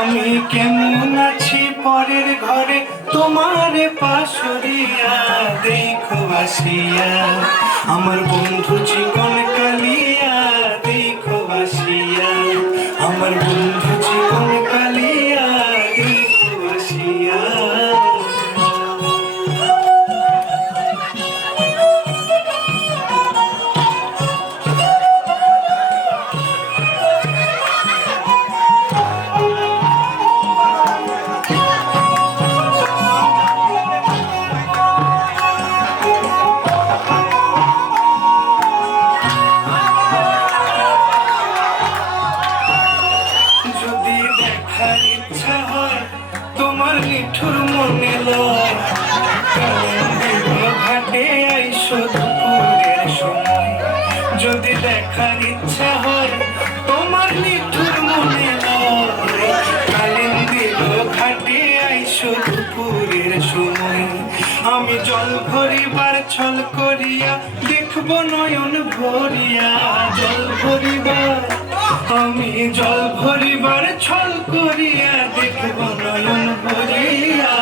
আমি কেমন আছি পরের ঘরে তোমার পাশরিয়া দেখো আসিয়া, আমার বন্ধু চিকন কালিয়া দেখো আসিয়া, আমার বন্ধু চিকন কালিয়া দেখো আসিয়া। যদি দেখার ইচ্ছা হয় তোমার নিঠুর মনে লয়, ঘাটে আইসো দুপুরের সময়। যদি দেখার ইচ্ছা হয় তোমার নিঠুর মনে লয়, কালিন্দির ঘাটে আইসো দুপুরের সময়। আমি জল ভরিবার ছল করিয়া দেখব নয়ন ভরিয়া, জল ভরিবার আমি জল ভরিবার ছল করিয়া দেখব নয়ন ভরিয়া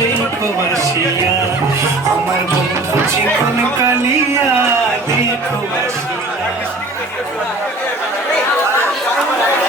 দেখো আসিয়া, আমার বন্ধু চিকন কালিয়া